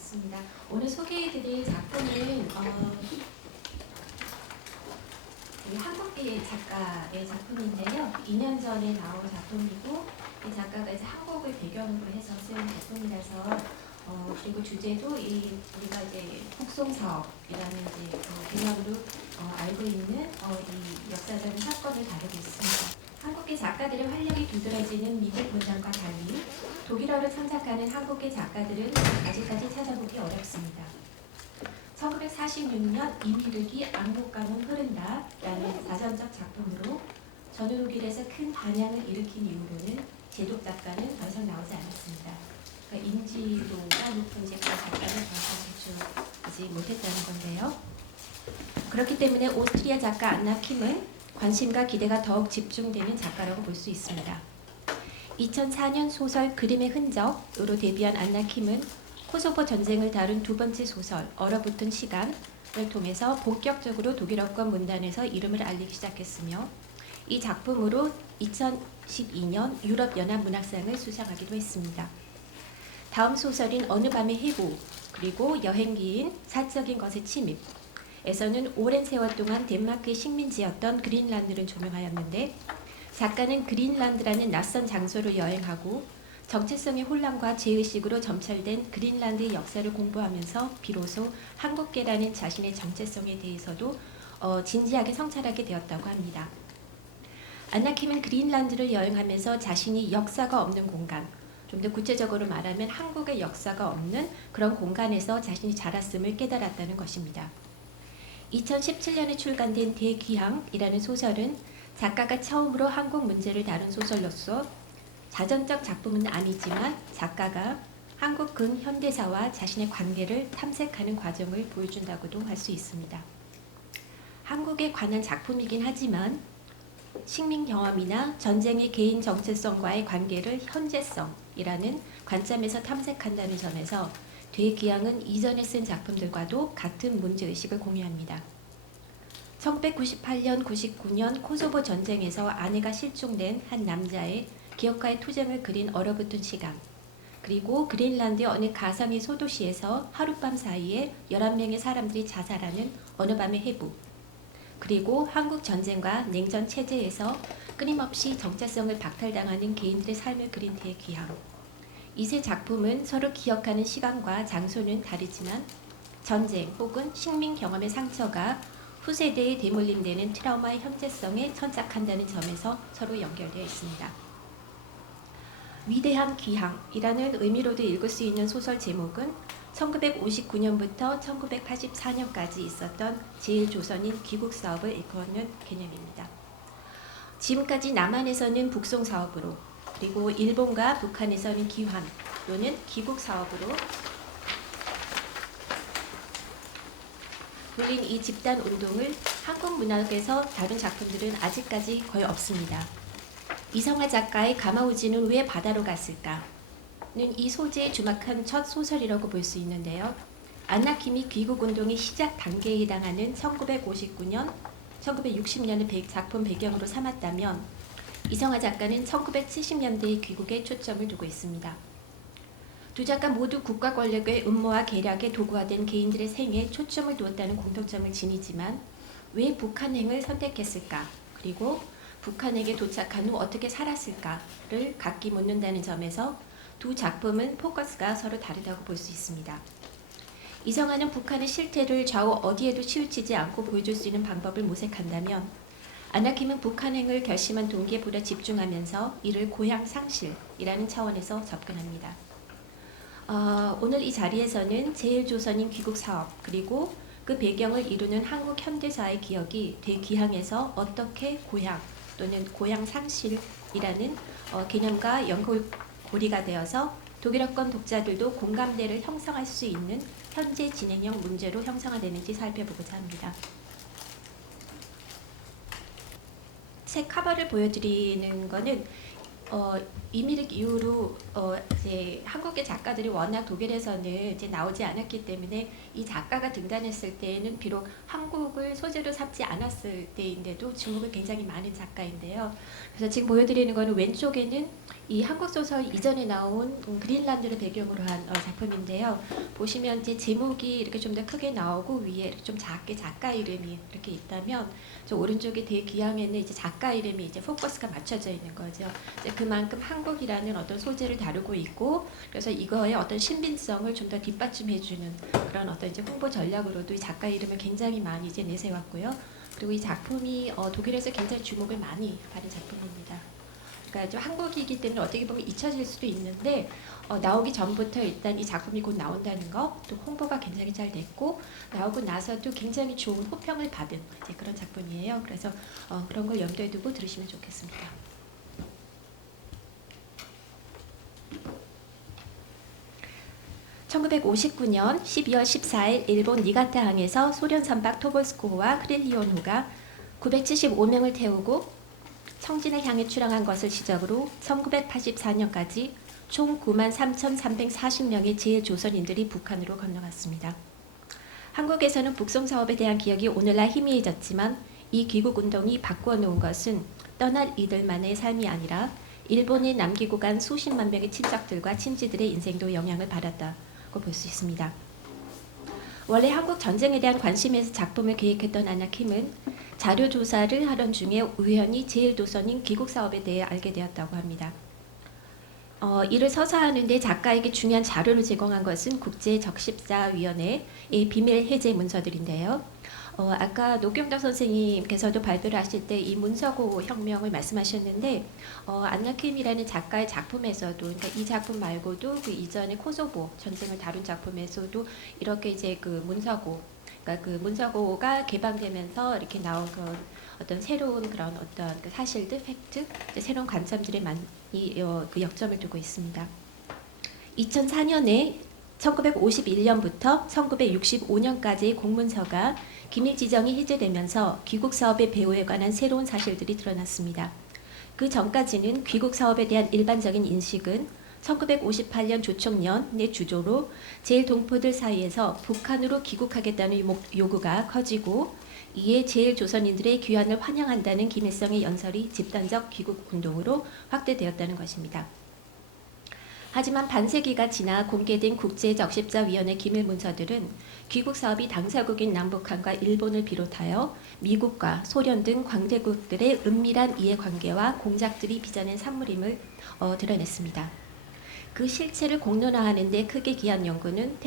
맞습니다. 오늘 소개해드릴 작품은 이 한국계 작가의 작품인데요. 2년 전에 나온 작품이고 이 작가가 이제 한국을 배경으로 해서 쓴 작품이라서 그리고 주제도 우리가 이제 북송사업이라는 이제 개념으로 알고 있는 이 역사적인 사건을 다루고 있습니다. 한국계 작가들의 활력이 두드러지는 미국 문장과 달리 독일어로 창작하는 한국계 작가들은 아직까지 찾아보기 어렵습니다. 1946년 이미르기 안국강은 흐른다 라는 사전적 작품으로 전후독일에서 큰 반향을 일으킨 이후로는 제독 작가는 더 이상 나오지 않았습니다. 그러니까 인지도가 높은 그 작가는 더 이상 제출하지 못했다는 건데요. 그렇기 때문에 오스트리아 작가 안나 킴은 관심과 기대가 더욱 집중되는 작가라고 볼 수 있습니다. 2004년 소설 그림의 흔적으로 데뷔한 안나 킴은 코소보 전쟁을 다룬 두 번째 소설 얼어붙은 시간을 통해서 본격적으로 독일어권 문단에서 이름을 알리기 시작했으며 이 작품으로 2012년 유럽연합문학상을 수상하기도 했습니다. 다음 소설인 어느 밤의 해부 그리고 여행기인 사적인 것의 침입 에서는 오랜 세월 동안 덴마크의 식민지였던 그린란드를 조명하였는데 작가는 그린란드라는 낯선 장소로 여행하고 정체성의 혼란과 죄의식으로 점철된 그린란드의 역사를 공부하면서 비로소 한국계라는 자신의 정체성에 대해서도 진지하게 성찰하게 되었다고 합니다. 안나 킴은 그린란드를 여행하면서 자신이 역사가 없는 공간, 좀 더 구체적으로 말하면 한국의 역사가 없는 그런 공간에서 자신이 자랐음을 깨달았다는 것입니다. 2017년에 출간된 대귀향이라는 소설은 작가가 처음으로 한국 문제를 다룬 소설로서 자전적 작품은 아니지만 작가가 한국 근현대사와 자신의 관계를 탐색하는 과정을 보여준다고도 할 수 있습니다. 한국에 관한 작품이긴 하지만 식민 경험이나 전쟁의 개인 정체성과의 관계를 현재성이라는 관점에서 탐색한다는 점에서 대귀향은 이전에 쓴 작품들과도 같은 문제의식을 공유합니다. 1998년, 99년 코소보 전쟁에서 아내가 실종된 한 남자의 기억과의 투쟁을 그린 얼어붙은 시간, 그리고 그린란드의 어느 가상의 소도시에서 하룻밤 사이에 11명의 사람들이 자살하는 어느 밤의 해부, 그리고 한국 전쟁과 냉전 체제에서 끊임없이 정체성을 박탈당하는 개인들의 삶을 그린 대귀향. 이 세 작품은 서로 기억하는 시간과 장소는 다르지만 전쟁 혹은 식민 경험의 상처가 후세대에 대물림되는 트라우마의 현재성에 천착한다는 점에서 서로 연결되어 있습니다. 위대한 귀향이라는 의미로도 읽을 수 있는 소설 제목은 1959년부터 1984년까지 있었던 제1조선인 귀국사업을 일컫는 개념입니다. 지금까지 남한에서는 북송사업으로 그리고 일본과 북한에서는 귀환 또는 귀국사업으로 불린 이 집단운동을 한국 문학에서 다룬 작품들은 아직까지 거의 없습니다. 이성하 작가의 가마우지는 왜 바다로 갔을까? 는 이 소재에 주목한 첫 소설이라고 볼 수 있는데요. 안나 킴이 귀국운동의 시작 단계에 해당하는 1959년, 1960년을 작품 배경으로 삼았다면 이성하 작가는 1970년대의 귀국에 초점을 두고 있습니다. 두 작가 모두 국가 권력의 음모와 계략의 도구가 된 개인들의 생에 초점을 두었다는 공통점을 지니지만 왜 북한행을 선택했을까? 그리고 북한에게 도착한 후 어떻게 살았을까를 각기 묻는다는 점에서 두 작품은 포커스가 서로 다르다고 볼 수 있습니다. 이성하는 북한의 실태를 좌우 어디에도 치우치지 않고 보여줄 수 있는 방법을 모색한다면 안나 킴은 북한행을 결심한 동기에 보다 집중하면서 이를 고향 상실이라는 차원에서 접근합니다. 오늘 이 자리에서는 제1조선인 귀국사업 그리고 그 배경을 이루는 한국 현대사의 기억이 대귀향에서 어떻게 고향 또는 고향 상실이라는 개념과 연결고리가 되어서 독일어권 독자들도 공감대를 형성할 수 있는 현재 진행형 문제로 형성화되는지 살펴보고자 합니다. 책 커버를 보여드리는 것은 이미륵 이후로 이제 한국의 작가들이 워낙 독일에서는 이제 나오지 않았기 때문에 이 작가가 등단했을 때에는 비록 한국을 소재로 삼지 않았을 때인데도 주목이 굉장히 많은 작가인데요. 그래서 지금 보여드리는 거는 왼쪽에는 이 한국 소설 이전에 나온 그린란드를 배경으로 한 작품인데요. 보시면 이제 제목이 이렇게 좀 더 크게 나오고 위에 좀 작게 작가 이름이 이렇게 있다면, 저 오른쪽에 대기함에는 이제 작가 이름이 이제 포커스가 맞춰져 있는 거죠. 이제 그만큼 한국이라는 어떤 소재를 다루고 있고, 그래서 이거의 어떤 신빙성을 좀 더 뒷받침해주는 그런 어떤 이제 홍보 전략으로도 이 작가 이름을 굉장히 많이 이제 내세웠고요. 그리고 이 작품이 독일에서 굉장히 주목을 많이 받은 작품입니다. 그러니까 좀 한국이기 때문에 어떻게 보면 잊혀질 수도 있는데 나오기 전부터 일단 이 작품이 곧 나온다는 거, 또 홍보가 굉장히 잘 됐고 나오고 나서도 굉장히 좋은 호평을 받은 이제 그런 작품이에요. 그래서 그런 걸 염두에 두고 들으시면 좋겠습니다. 1959년 12월 14일 일본 니가타항에서 소련 선박 토볼스코호와 크릴리온호가 975명을 태우고 청진을 향해 출항한 것을 시작으로 1984년까지 총 93,340명의 제1조선인들이 북한으로 건너갔습니다. 한국에서는 북송 사업에 대한 기억이 오늘날 희미해졌지만 이 귀국운동이 바꾸어 놓은 것은 떠날 이들만의 삶이 아니라 일본에 남기고 간 수십만 명의 친척들과 친지들의 인생도 영향을 받았다고 볼 수 있습니다. 원래 한국 전쟁에 대한 관심에서 작품을 계획했던 안나킴은 자료 조사를 하던 중에 우연히 제1도선인 귀국사업에 대해 알게 되었다고 합니다. 이를 서사하는 데 작가에게 중요한 자료를 제공한 것은 국제적십사위원회의 비밀 해제 문서들인데요. 아까 노경덕 선생님께서도 발표를 하실 때 이 문서고 혁명을 말씀하셨는데 안나킴이라는 작가의 작품에서도, 그러니까 이 작품 말고도 그 이전에 코소보 전쟁을 다룬 작품에서도 이렇게 이제 그 문서고, 그러니까 그 문서고가 개방되면서 이렇게 나온 그 어떤 새로운 그런 어떤 그 사실들, 팩트, 새로운 관점들에 많이 그 역점을 두고 있습니다. 2004년에 1951년부터 1965년까지의 공문서가 기밀 지정이 해제되면서 귀국 사업의 배후에 관한 새로운 사실들이 드러났습니다. 그 전까지는 귀국 사업에 대한 일반적인 인식은 1958년 조총련의 주조로 제1동포들 사이에서 북한으로 귀국하겠다는 요구가 커지고, 이에 제1조선인들의 귀환을 환영한다는 김일성의 연설이 집단적 귀국운동으로 확대되었다는 것입니다. 하지만 반세기가 지나 공개된 국제적십자위원회 기밀문서들은 귀국사업이 당사국인 남북한과 일본을 비롯하여 미국과 소련 등 광대국들의 은밀한 이해관계와 공작들이 빚어낸 산물임을 드러냈습니다. 그 실체를 공론화하는 데 크게 기한 연구는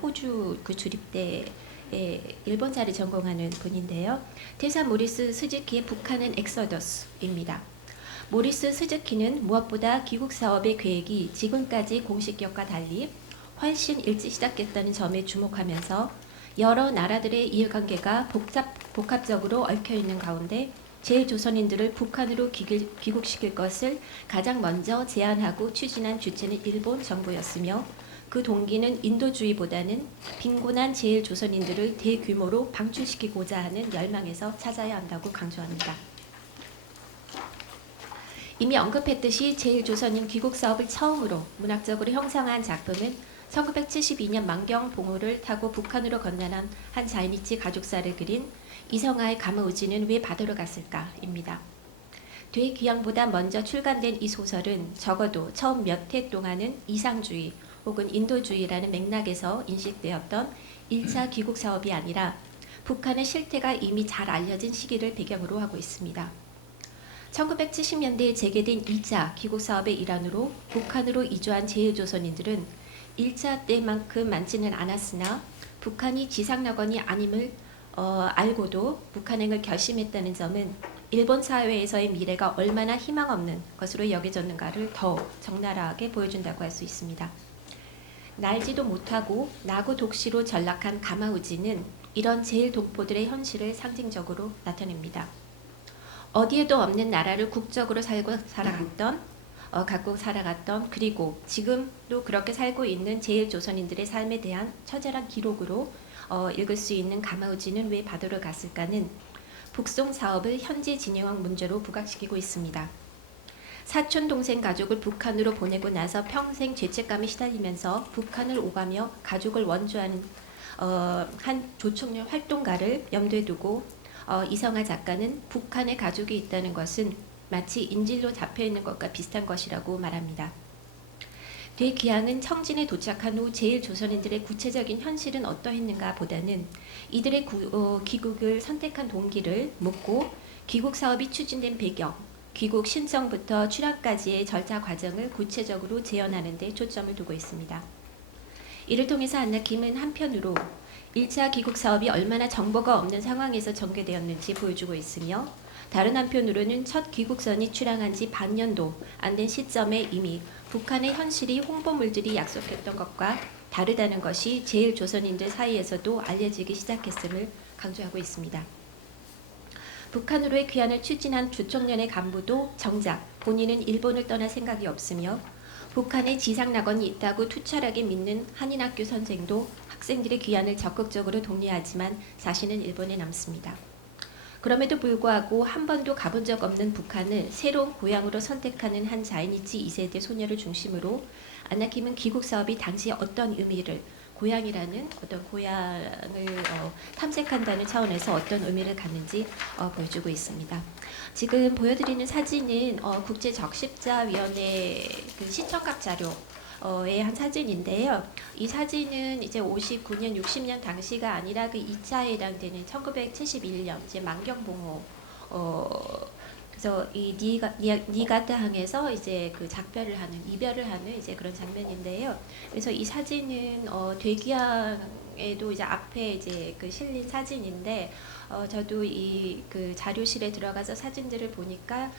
호주 그 주립대 일본사를 전공하는 분인데요. 테사 모리스 스즈키의 북한은 엑소더스입니다. 모리스 스즈키는 무엇보다 귀국 사업의 계획이 지금까지 공식 기억과 달리 훨씬 일찍 시작했다는 점에 주목하면서 여러 나라들의 이해관계가 복합적으로 얽혀있는 가운데 제1조선인들을 북한으로 귀국시킬 것을 가장 먼저 제안하고 추진한 주체는 일본 정부였으며, 그 동기는 인도주의보다는 빈곤한 제1조선인들을 대규모로 방출시키고자 하는 열망에서 찾아야 한다고 강조합니다. 이미 언급했듯이 제1조선인 귀국사업을 처음으로 문학적으로 형성한 작품은 1972년 만경봉우를 타고 북한으로 건너난 한 자이니치 가족사를 그린 이성아의 가마우지는 왜 바다로 갔을까입니다. 되기양보다 먼저 출간된 이 소설은 적어도 처음 몇 해 동안은 이상주의 혹은 인도주의라는 맥락에서 인식되었던 1차 귀국 사업이 아니라 북한의 실태가 이미 잘 알려진 시기를 배경으로 하고 있습니다. 1970년대에 재개된 2차 귀국 사업의 일환으로 북한으로 이주한 제1조선인들은 1차 때만큼 많지는 않았으나 북한이 지상낙원이 아님을 알고도 북한행을 결심했다는 점은 일본 사회에서의 미래가 얼마나 희망 없는 것으로 여겨졌는가를 더욱 적나라하게 보여준다고 할 수 있습니다. 날지도 못하고 나고 독시로 전락한 가마우지는 이런 제1동포들의 현실을 상징적으로 나타냅니다. 어디에도 없는 나라를 국적으로 갖고 살아갔던, 그리고 지금도 그렇게 살고 있는 제1조선인들의 삶에 대한 처절한 기록으로 읽을 수 있는 가마우지는 왜 바다로 갔을까는 북송 사업을 현재 진영학 문제로 부각시키고 있습니다. 사촌 동생 가족을 북한으로 보내고 나서 평생 죄책감에 시달리면서 북한을 오가며 가족을 원조하는 한 조총련 활동가를 염두에 두고 이성아 작가는 북한에 가족이 있다는 것은 마치 인질로 잡혀있는 것과 비슷한 것이라고 말합니다. 되기양은 청진에 도착한 후 제1조선인들의 구체적인 현실은 어떠했는가 보다는 이들의 귀국을 선택한 동기를 묻고 귀국 사업이 추진된 배경, 귀국 신청부터 출항까지의 절차 과정을 구체적으로 재현하는 데 초점을 두고 있습니다. 이를 통해서 안나킴은 한편으로 1차 귀국 사업이 얼마나 정보가 없는 상황에서 전개되었는지 보여주고 있으며 다른 한편으로는 첫 귀국선이 출항한 지 반년도 안 된 시점에 이미 북한의 현실이 홍보물들이 약속했던 것과 다르다는 것이 제1조선인들 사이에서도 알려지기 시작했음을 강조하고 있습니다. 북한으로의 귀환을 추진한 조총련의 간부도 정작 본인은 일본을 떠날 생각이 없으며 북한에 지상낙원이 있다고 투철하게 믿는 한인학교 선생도 학생들의 귀환을 적극적으로 독려하지만 자신은 일본에 남습니다. 그럼에도 불구하고 한 번도 가본 적 없는 북한을 새로운 고향으로 선택하는 한 자이니치 2세대 소녀를 중심으로 안나킴은 귀국 사업이 당시 어떤 의미를 고향이라는 어떤 고향을 탐색한다는 차원에서 어떤 의미를 갖는지 보여주고 있습니다. 지금 보여드리는 사진은 국제적십자위원회 그 시청각 자료의 한 사진인데요. 이 사진은 이제 59년, 60년 당시가 아니라 그 2차 해당되는 1971년 이제 만경봉호 그래서 이 니가타항에서 이제 그 작별을 하는 이별을 하는 이제 그런 장면인데요. 그래서 이 사진은 되기항에도 이제 앞에 이제 그 실린 사진인데 저도 이 그 자료실에 들어가서 사진들을 보니까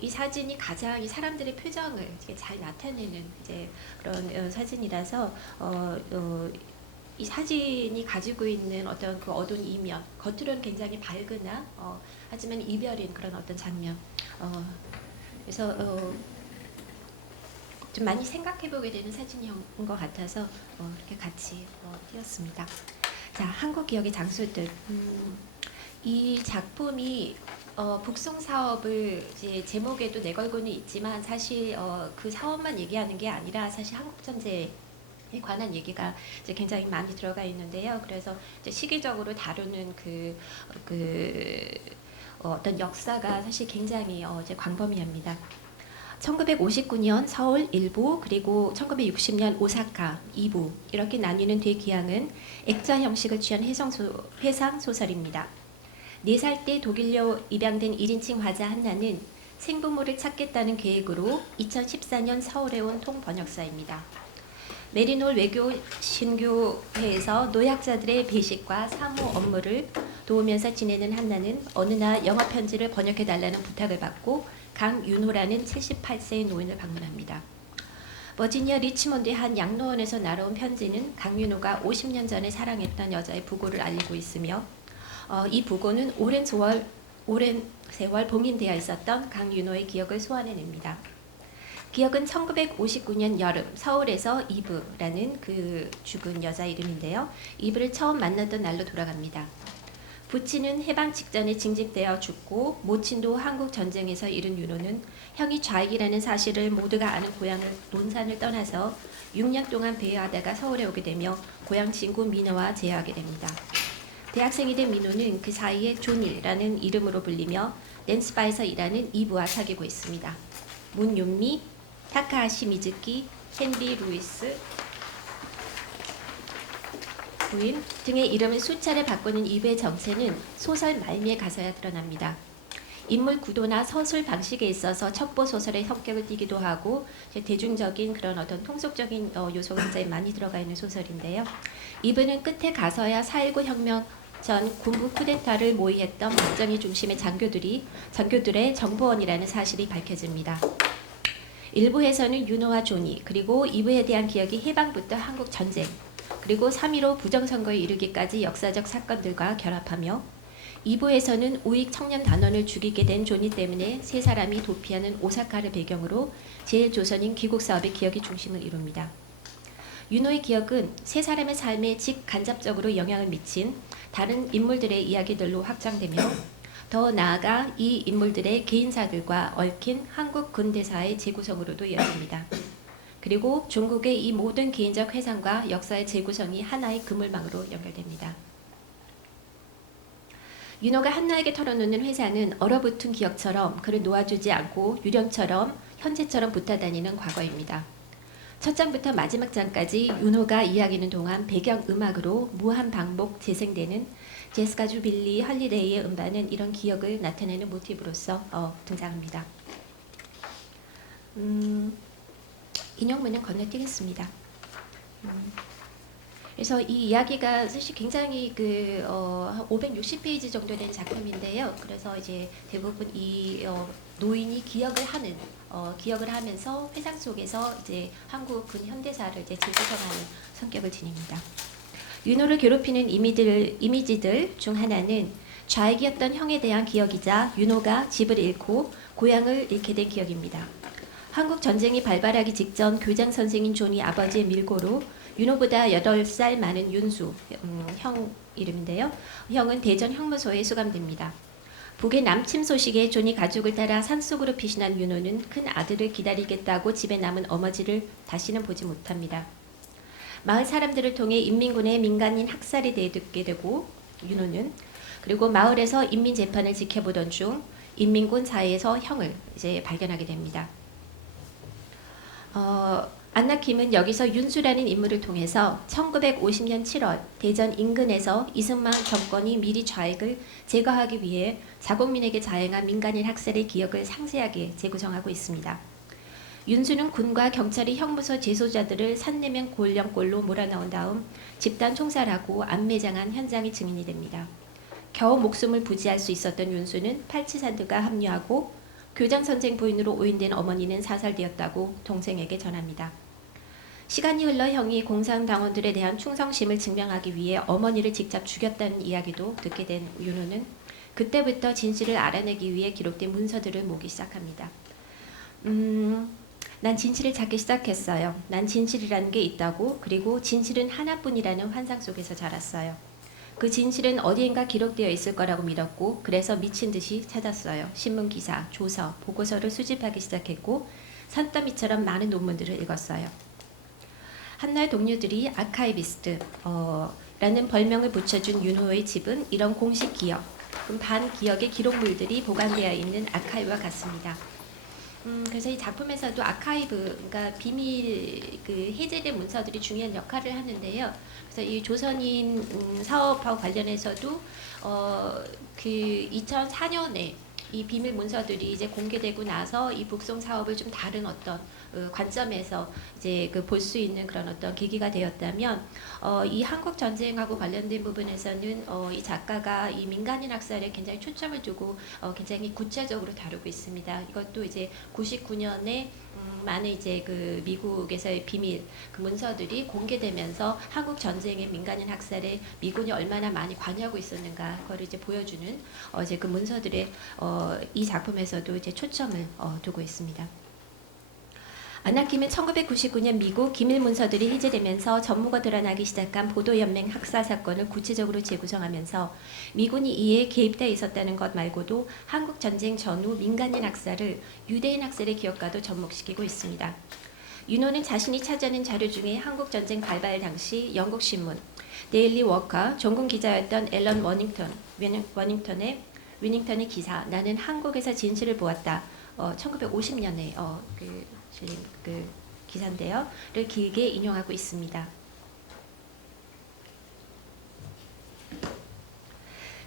이 사진이 가장 이 사람들의 표정을 잘 나타내는 이제 그런 사진이라서 이 사진이 가지고 있는 어떤 그 어두운 이면, 겉으로는 굉장히 밝으나 하지만 이별인 그런 어떤 장면. 그래서 좀 많이 생각해보게 되는 사진인 것 같아서 이렇게 같이 띄웠습니다. 자, 한국 기억의 장수들. 이 작품이 북송 사업을 이제 제목에도 내걸고는 있지만 사실 그 사업만 얘기하는 게 아니라 사실 한국 전쟁에 관한 얘기가 이제 굉장히 많이 들어가 있는데요. 그래서 이제 시기적으로 다루는 어떤 역사가 사실 굉장히 이제 광범위합니다. 1959년 서울 1부 그리고 1960년 오사카 2부 이렇게 나뉘는 되기항은 액자 형식을 취한 회상 소설입니다. 4살 때 독일로 입양된 1인칭 화자 한나는 생부모를 찾겠다는 계획으로 2014년 서울에 온 통번역사입니다. 메리놀 외교 신교회에서 노약자들의 배식과 사무 업무를 도우면서 지내는 한나는 어느 날 영어 편지를 번역해달라는 부탁을 받고 강윤호라는 78세의 노인을 방문합니다. 버지니아 리치몬드의 한 양로원에서 날아온 편지는 강윤호가 50년 전에 사랑했던 여자의 부고를 알리고 있으며 이 부고는 오랜 세월 봉인되어 있었던 강윤호의 기억을 소환해냅니다. 기억은 1959년 여름 서울에서 이브라는 그 죽은 여자 이름인데요. 이브를 처음 만났던 날로 돌아갑니다. 부친은 해방 직전에 징집되어 죽고 모친도 한국 전쟁에서 잃은 윤호는 형이 좌익이라는 사실을 모두가 아는 고향을 논산을 떠나서 6년 동안 배회하다가 서울에 오게 되며 고향 친구 민호와 재회하게 됩니다. 대학생이 된 민호는 그 사이에 존일이라는 이름으로 불리며 댄스바에서 일하는 이브와 사귀고 있습니다. 문윤미, 타카하시 미즈키, 헨리 루이스 부인 등의 이름을 수차례 바꾸는 이브의 정체는 소설 말미에 가서야 드러납니다. 인물 구도나 서술 방식에 있어서 첩보 소설의 성격을 띠기도 하고 대중적인 그런 어떤 통속적인 요소가 굉장히 많이 들어가 있는 소설인데요. 이브는 끝에 가서야 4.19 혁명 전 군부 쿠데타를 모의했던 박정희 중심의 장교들의 정보원이라는 사실이 밝혀집니다. 1부에서는 윤호와 존이 그리고 2부에 대한 기억이 해방부터 한국 전쟁 그리고 3.15 부정선거에 이르기까지 역사적 사건들과 결합하며 2부에서는 우익 청년 단원을 죽이게 된 존이 때문에 세 사람이 도피하는 오사카를 배경으로 제1조선인 귀국사업의 기억이 중심을 이룹니다. 윤호의 기억은 세 사람의 삶에 직간접적으로 영향을 미친 다른 인물들의 이야기들로 확장되며 더 나아가 이 인물들의 개인사들과 얽힌 한국 근대사의 재구성으로도 이어집니다. 그리고 중국의 이 모든 개인적 회상과 역사의 재구성이 하나의 그물망으로 연결됩니다. 윤호가 한나에게 털어놓는 회상은 얼어붙은 기억처럼 그를 놓아주지 않고 유령처럼 현재처럼 붙어다니는 과거입니다. 첫 장부터 마지막 장까지 윤호가 이야기는 동안 배경음악으로 무한반복 재생되는 제스카 주빌리 헐리데이의 음반은 이런 기억을 나타내는 모티브로서 등장합니다. 인용문은 건너뛰겠습니다. 그래서 이 이야기가 사실 굉장히 560페이지 정도 된 작품인데요. 그래서 이제 대부분 이 노인이 기억을 하면서 회상 속에서 이제 한국 근현대사를 이제 재구성하는 성격을 지닙니다. 윤호를 괴롭히는 이미지들 중 하나는 좌익이었던 형에 대한 기억이자 윤호가 집을 잃고 고향을 잃게 된 기억입니다. 한국 전쟁이 발발하기 직전 교장 선생인 존이 아버지의 밀고로 윤호보다 8살 많은 윤수, 형 이름인데요. 형은 대전 형무소에 수감됩니다. 북의 남침 소식에 존이 가족을 따라 산속으로 피신한 윤호는 큰 아들을 기다리겠다고 집에 남은 어머니를 다시는 보지 못합니다. 마을 사람들을 통해 인민군의 민간인 학살에 대해 듣게 되고 윤호는 그리고 마을에서 인민재판을 지켜보던 중 인민군 사이에서 형을 이제 발견하게 됩니다. 안나킴은 여기서 윤수라는 인물을 통해서 1950년 7월 대전 인근에서 이승만 정권이 미리 좌익을 제거하기 위해 자국민에게 자행한 민간인 학살의 기억을 상세하게 재구성하고 있습니다. 윤수는 군과 경찰이 형무소 재소자들을 산내면 골령골로 몰아넣은 다음 집단 총살하고 암매장한 현장의 증인이 됩니다. 겨우 목숨을 부지할 수 있었던 윤수는 팔치산드가 합류하고 교장선생 부인으로 오인된 어머니는 사살되었다고 동생에게 전합니다. 시간이 흘러 형이 공산당원들에 대한 충성심을 증명하기 위해 어머니를 직접 죽였다는 이야기도 듣게 된 윤호는 그때부터 진실을 알아내기 위해 기록된 문서들을 모기 시작합니다. 난 진실을 찾기 시작했어요. 난 진실이라는 게 있다고, 그리고 진실은 하나뿐이라는 환상 속에서 자랐어요. 그 진실은 어디엔가 기록되어 있을 거라고 믿었고, 그래서 미친 듯이 찾았어요. 신문기사, 조서, 보고서를 수집하기 시작했고 산더미처럼 많은 논문들을 읽었어요. 한날 동료들이 아카이비스트 라는 별명을 붙여준 윤호의 집은 이런 공식 기억, 반기억의 기록물들이 보관되어 있는 아카이브와 같습니다. 그래서 이 작품에서도 아카이브, 그러니까 비밀 해제된 문서들이 중요한 역할을 하는데요. 그래서 이 조선인 사업하고 관련해서도 2004년에 이 비밀 문서들이 이제 공개되고 나서 이 북송 사업을 좀 다른 어떤 관점에서 이제 볼 수 있는 그런 어떤 계기가 되었다면, 이 한국 전쟁하고 관련된 부분에서는 이 작가가 이 민간인 학살에 굉장히 초점을 두고 굉장히 구체적으로 다루고 있습니다. 이것도 이제 99년에 많은 이제 미국에서의 비밀 문서들이 공개되면서 한국 전쟁의 민간인 학살에 미군이 얼마나 많이 관여하고 있었는가 그걸 이제 보여주는 이제 그 문서들의 이 작품에서도 이제 초점을 두고 있습니다. 안나킴은 1999년 미국 기밀 문서들이 해제되면서 전무가 드러나기 시작한 보도연맹 학살 사건을 구체적으로 재구성하면서 미군이 이에 개입되어 있었다는 것 말고도 한국 전쟁 전후 민간인 학살을 유대인 학살의 기억과도 접목시키고 있습니다. 윤호는 자신이 찾아낸 자료 중에 한국 전쟁 발발 당시 영국 신문 데일리 워커 전국 기자였던 앨런 위닝턴의 기사 나는 한국에서 진실을 보았다. 1950년에 실린 기사인데요.를 길게 인용하고 있습니다.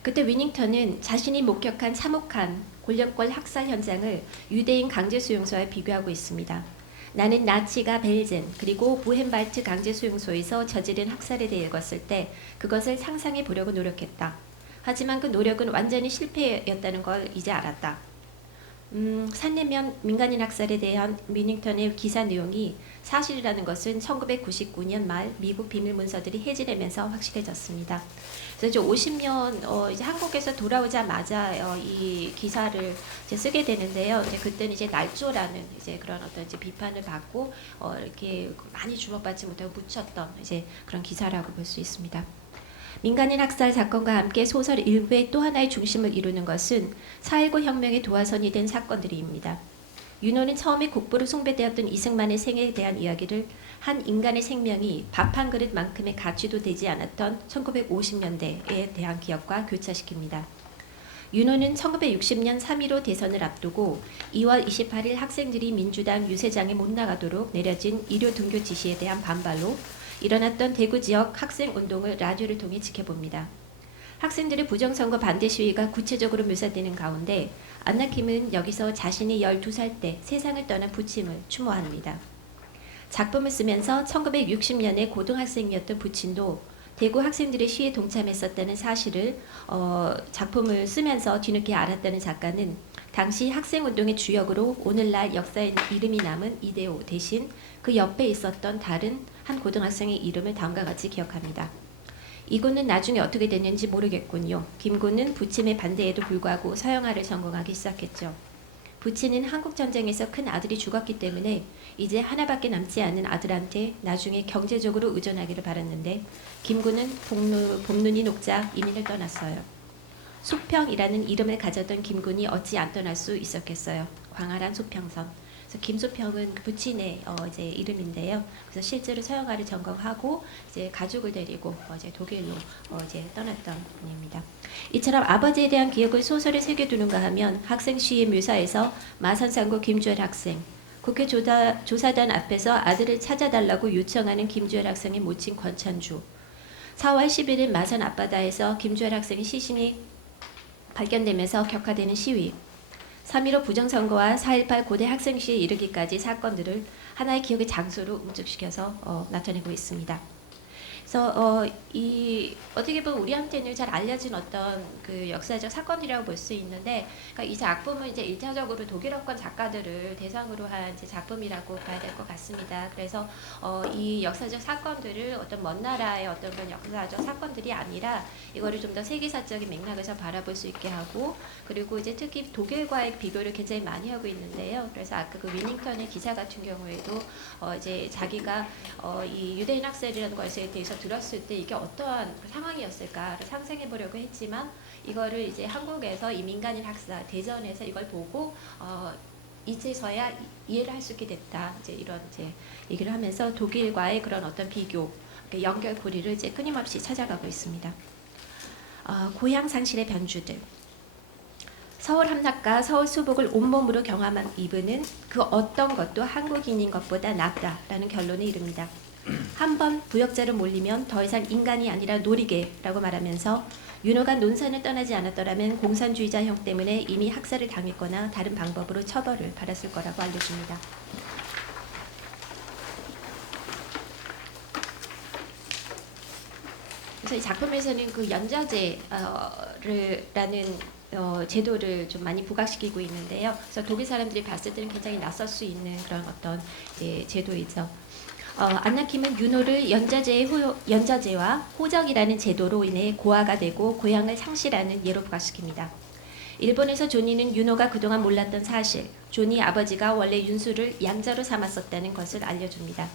그때 위닝턴은 자신이 목격한 참혹한 권력권 학살 현장을 유대인 강제수용소와 비교하고 있습니다. 나는 나치가 벨젠 그리고 부헨발트 강제수용소에서 저지른 학살에 대해 읽었을 때 그것을 상상해 보려고 노력했다. 하지만 그 노력은 완전히 실패였다는 걸 이제 알았다. 산내면 민간인 학살에 대한 위닝턴의 기사 내용이 사실이라는 것은 1999년 말 미국 비밀 문서들이 해지되면서 확실해졌습니다. 그래서 이제 50년 이제 한국에서 돌아오자마자 이 기사를 이제 쓰게 되는데요. 이제 그때는 이제 날조라는 이제 그런 어떤 이제 비판을 받고 이렇게 많이 주목받지 못하고 묻혔던 이제 그런 기사라고 볼 수 있습니다. 민간인 학살 사건과 함께 소설 일부의 또 하나의 중심을 이루는 것은 4.19 혁명의 도화선이 된 사건들입니다. 윤호는 처음에 국부로 숭배되었던 이승만의 생애에 대한 이야기를 한 인간의 생명이 밥 한 그릇만큼의 가치도 되지 않았던 1950년대에 대한 기억과 교차시킵니다. 윤호는 1960년 3.15 대선을 앞두고 2월 28일 학생들이 민주당 유세장에 못 나가도록 내려진 일요 등교 지시에 대한 반발로 일어났던 대구 지역 학생운동을 라디오를 통해 지켜봅니다. 학생들의 부정선거 반대 시위가 구체적으로 묘사되는 가운데 안나킴은 여기서 자신이 12살 때 세상을 떠난 부친을 추모합니다. 작품을 쓰면서 1960년에 고등학생이었던 부친도 대구 학생들의 시위에 동참했었다는 사실을 작품을 쓰면서 뒤늦게 알았다는 작가는 당시 학생운동의 주역으로 오늘날 역사에 이름이 남은 이대호 대신 그 옆에 있었던 다른 한 고등학생의 이름을 다음과 같이 기억합니다. 이군은 나중에 어떻게 됐는지 모르겠군요. 김군은 부친의 반대에도 불구하고 서영아를 전공하기 시작했죠. 부친은 한국전쟁에서 큰 아들이 죽었기 때문에 이제 하나밖에 남지 않은 아들한테 나중에 경제적으로 의존하기를 바랐는데 김군은 봄눈이 녹자 이민을 떠났어요. 소평이라는 이름을 가졌던 김군이 어찌 안 떠날 수 있었겠어요. 광활한 소평선. 그래서 김소평은 부친의 이제 이름인데요. 그래서 실제로 서영아를 전공하고 이제 가족을 데리고 이제 독일로 이제 떠났던 분입니다. 이처럼 아버지에 대한 기억을 소설에 새겨두는가 하면 학생 시위 묘사에서 마산상고 김주열 학생, 국회 조사단 앞에서 아들을 찾아달라고 요청하는 김주열 학생의 모친 권찬주, 4월 11일 마산 앞바다에서 김주열 학생의 시신이 발견되면서 격화되는 시위, 3.15 부정선거와 4.18 고대 학생 시위에 이르기까지 사건들을 하나의 기억의 장소로 응축시켜서 나타내고 있습니다. 그래서 이 어떻게 보면 우리한테는 잘 알려진 어떤 그 역사적 사건이라고 볼 수 있는데, 그러니까 이 작품은 이제 1차적으로 독일어권 작가들을 대상으로 한 이제 작품이라고 봐야 될 것 같습니다. 그래서 이 역사적 사건들을 어떤 먼 나라의 어떤 그런 역사적 사건들이 아니라 이거를 좀 더 세계사적인 맥락에서 바라볼 수 있게 하고, 그리고 이제 특히 독일과의 비교를 굉장히 많이 하고 있는데요. 그래서 아까 그 위닝턴의 기사 같은 경우에도 이제 자기가 이 유대인 학살이라는 것에 대해서 들었을 때 이게 어떠한 상황이었을까를 상상해 보려고 했지만, 이거를 이제 한국에서 이 민간인 학살 대전에서 이걸 보고 이제서야 이해를 할 수 있게 됐다. 이제 이런 이제 얘기를 하면서 독일과의 그런 어떤 비교, 연결고리를 이제 끊임없이 찾아가고 있습니다. 고향 상실의 변주들. 서울 함락과 서울 수복을 온몸으로 경험한 이분은 그 어떤 것도 한국인인 것보다 낫다라는 결론에 이릅니다. 한번 부역자로 몰리면 더 이상 인간이 아니라 놀이개라고 말하면서 윤호가 논산을 떠나지 않았더라면 공산주의자 형 때문에 이미 학살을 당했거나 다른 방법으로 처벌을 받았을 거라고 알려줍니다. 그래서 이 작품에서는 그 연좌제라는 제도를 좀 많이 부각시키고 있는데요. 그래서 독일 사람들이 봤을 때는 굉장히 낯설 수 있는 그런 어떤 제도이죠. 안나킴은 윤호를 연좌제와 호적이라는 제도로 인해 고아가 되고 고향을 상실하는 예로 부각시킵니다. 일본에서 조니는 윤호가 그동안 몰랐던 사실, 조니 아버지가 원래 윤수를 양자로 삼았었다는 것을 알려줍니다.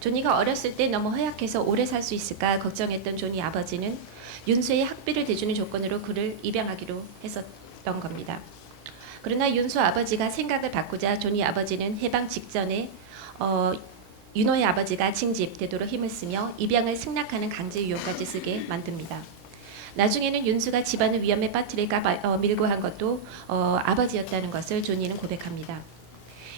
조니가 어렸을 때 너무 허약해서 오래 살 수 있을까 걱정했던 조니 아버지는 윤수의 학비를 대주는 조건으로 그를 입양하기로 했었던 겁니다. 그러나 윤수 아버지가 생각을 바꾸자 조니 아버지는 해방 직전에 윤호의 아버지가 징집되도록 힘을 쓰며 입양을 승낙하는 강제 유효까지 쓰게 만듭니다. 나중에는 윤수가 집안을 위험에 빠뜨릴까 밀고 한 것도 아버지였다는 것을 조니는 고백합니다.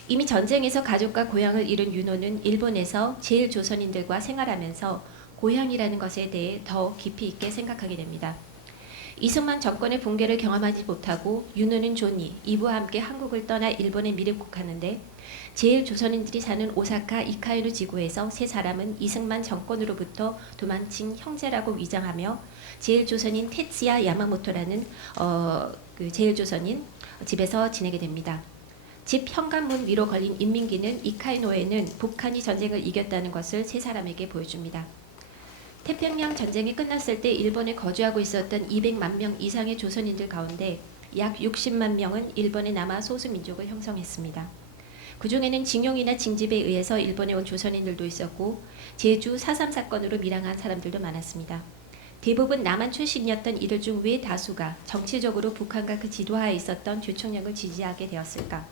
이미 전쟁에서 가족과 고향을 잃은 윤호는 일본에서 제일 조선인들과 생활하면서 고향이라는 것에 대해 더 깊이 있게 생각하게 됩니다. 이승만 정권의 붕괴를 경험하지 못하고 윤호는 조니, 이부와 함께 한국을 떠나 일본에 미립국하는데 제일 조선인들이 사는 오사카 이카이루 지구에서 세 사람은 이승만 정권으로부터 도망친 형제라고 위장하며 제일 조선인 테츠야 야마모토라는 그 제일 조선인 집에서 지내게 됩니다. 집 현관문 위로 걸린 인민기는 이카이노에는 북한이 전쟁을 이겼다는 것을 세 사람에게 보여줍니다. 태평양 전쟁이 끝났을 때 일본에 거주하고 있었던 200만 명 이상의 조선인들 가운데 약 60만 명은 일본에 남아 소수민족을 형성했습니다. 그 중에는 징용이나 징집에 의해서 일본에 온 조선인들도 있었고 제주 4.3 사건으로 밀항한 사람들도 많았습니다. 대부분 남한 출신이었던 이들 중 왜 다수가 정치적으로 북한과 그 지도하에 있었던 조총련을 지지하게 되었을까?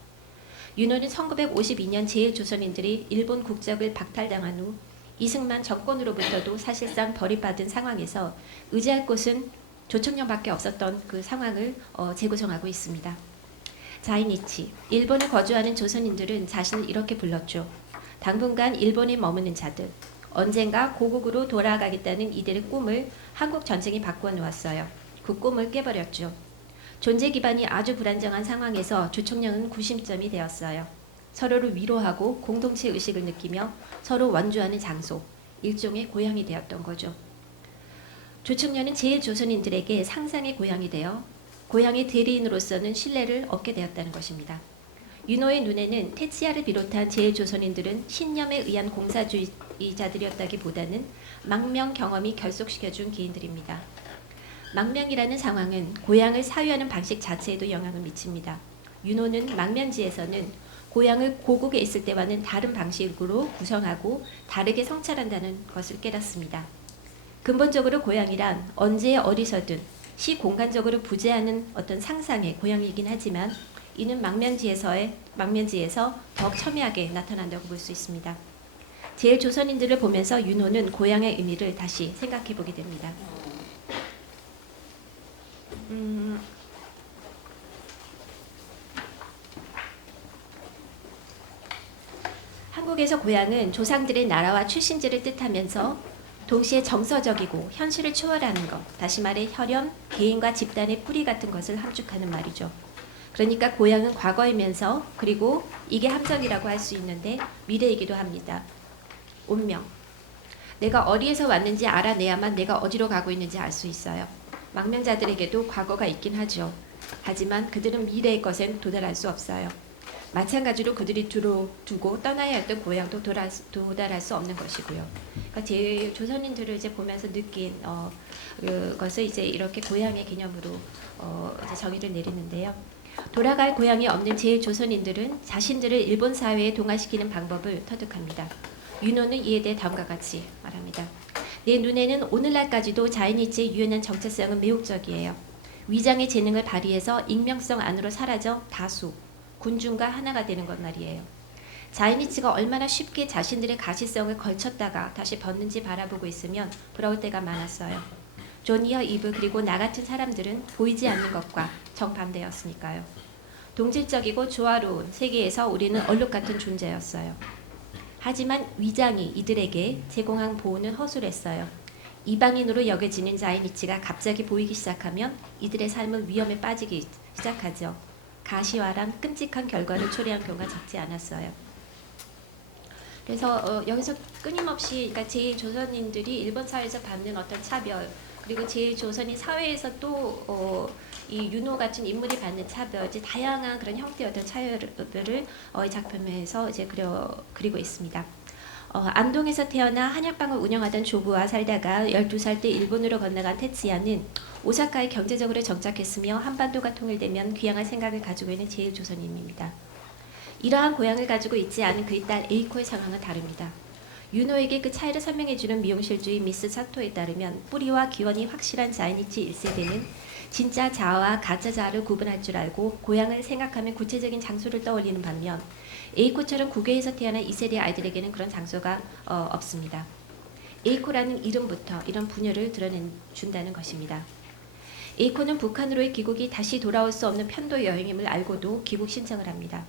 윤호는 1952년 제1조선인들이 일본 국적을 박탈당한 후 이승만 정권으로부터도 사실상 버림받은 상황에서 의지할 곳은 조총련밖에 없었던 그 상황을 재구성하고 있습니다. 자이니치, 일본에 거주하는 조선인들은 자신을 이렇게 불렀죠. 당분간 일본에 머무는 자들, 언젠가 고국으로 돌아가겠다는 이들의 꿈을 한국 전쟁이 바꾸어 놓았어요. 그 꿈을 깨버렸죠. 존재 기반이 아주 불안정한 상황에서 조총련은 구심점이 되었어요. 서로를 위로하고 공동체 의식을 느끼며 서로 원주하는 장소, 일종의 고향이 되었던 거죠. 조총련은 제1조선인들에게 상상의 고향이 되어 고향의 대리인으로서는 신뢰를 얻게 되었다는 것입니다. 윤호의 눈에는 테치아를 비롯한 제1조선인들은 신념에 의한 공사주의자들이었다기보다는 망명 경험이 결속시켜준 개인들입니다. 망명이라는 상황은 고향을 사유하는 방식 자체에도 영향을 미칩니다. 윤호는 망면지에서는 고향을 고국에 있을 때와는 다른 방식으로 구성하고 다르게 성찰한다는 것을 깨닫습니다. 근본적으로 고향이란 언제 어디서든 시공간적으로 부재하는 어떤 상상의 고향이긴 하지만 이는 망면지에서 더욱 첨예하게 나타난다고 볼 수 있습니다. 제1조선인들을 보면서 윤호는 고향의 의미를 다시 생각해 보게 됩니다. 한국에서 고향은 조상들의 나라와 출신지를 뜻하면서 동시에 정서적이고 현실을 초월하는 것, 다시 말해 혈연, 개인과 집단의 뿌리 같은 것을 함축하는 말이죠. 그러니까 고향은 과거이면서 그리고 이게 함정이라고 할 수 있는데 미래이기도 합니다. 운명. 내가 어디에서 왔는지 알아내야만 내가 어디로 가고 있는지 알 수 있어요. 망명자들에게도 과거가 있긴 하죠. 하지만 그들은 미래의 것엔 도달할 수 없어요. 마찬가지로 그들이 두고 떠나야 했던 고향도 도달할 수 없는 것이고요. 그러니까 제 조선인들을 이제 보면서 느낀 그것을 이제 이렇게 고향의 개념으로 이제 정의를 내리는데요. 돌아갈 고향이 없는 제1조선인들은 자신들을 일본 사회에 동화시키는 방법을 터득합니다. 윤호는 이에 대해 다음과 같이 말합니다. 내 눈에는 오늘날까지도 자이니치의 유연한 정체성은 매혹적이에요. 위장의 재능을 발휘해서 익명성 안으로 사라져 다수, 군중과 하나가 되는 것 말이에요. 자이니치가 얼마나 쉽게 자신들의 가시성을 걸쳤다가 다시 벗는지 바라보고 있으면 부러울 때가 많았어요. 조니어 이브 그리고 나 같은 사람들은 보이지 않는 것과 정반대였으니까요. 동질적이고 조화로운 세계에서 우리는 얼룩 같은 존재였어요. 하지만 위장이 이들에게 제공한 보호는 허술했어요. 이방인으로 여겨지는 자이니치가 갑자기 보이기 시작하면 이들의 삶은 위험에 빠지기 시작하죠. 가시화란 끔찍한 결과를 초래한 경우가 적지 않았어요. 그래서 여기서 끊임없이 그러니까 제1조선인들이 일본 사회에서 받는 어떤 차별 그리고 제1조선인 사회에서 또 이 윤호 같은 인물이 받는 차별, 이제 다양한 그런 형태의 어떤 차별을 이 작품에서 이제 그리고 있습니다. 안동에서 태어나 한약방을 운영하던 조부와 살다가 12살 때 일본으로 건너간 테츠야는 오사카에 경제적으로 정착했으며 한반도가 통일되면 귀향할 생각을 가지고 있는 제1조선인입니다. 이러한 고향을 가지고 있지 않은 그의 딸 에이코의 상황은 다릅니다. 윤호에게 그 차이를 설명해주는 미용실주의 미스 사토에 따르면 뿌리와 기원이 확실한 자이니치 1세대는 진짜 자아와 가짜 자아를 구분할 줄 알고 고향을 생각하면 구체적인 장소를 떠올리는 반면 에이코처럼 국외에서 태어난 2세대 아이들에게는 그런 장소가 없습니다. 에이코라는 이름부터 이런 분열을 드러내준다는 것입니다. 에이코는 북한으로의 귀국이 다시 돌아올 수 없는 편도 여행임을 알고도 귀국 신청을 합니다.